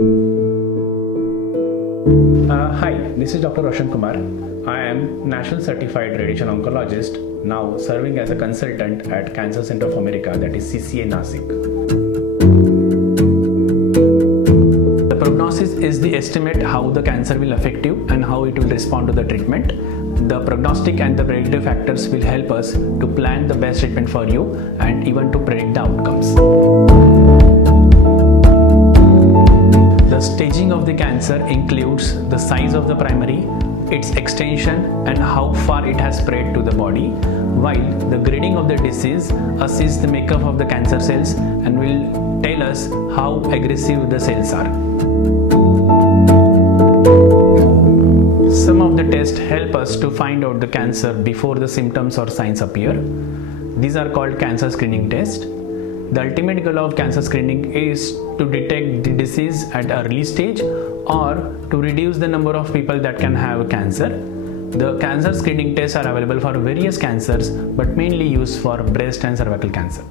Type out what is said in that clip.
Hi, this is Dr. Roshan Kumar. I am National Certified Radiation Oncologist, now serving as a consultant at Cancer Center of America, that is CCA Nasik. The prognosis is the estimate how the cancer will affect you and how it will respond to the treatment. The prognostic and the predictive factors will help us to plan the best treatment for you and even to predict the outcomes. The staging of the cancer includes the size of the primary, its extension and how far it has spread to the body, while the grading of the disease assists the makeup of the cancer cells and will tell us how aggressive the cells are. Some of the tests help us to find out the cancer before the symptoms or signs appear. These are called cancer screening tests. The ultimate goal of cancer screening is to detect the disease at early stage or to reduce the number of people that can have cancer. The cancer screening tests are available for various cancers but mainly used for breast and cervical cancer.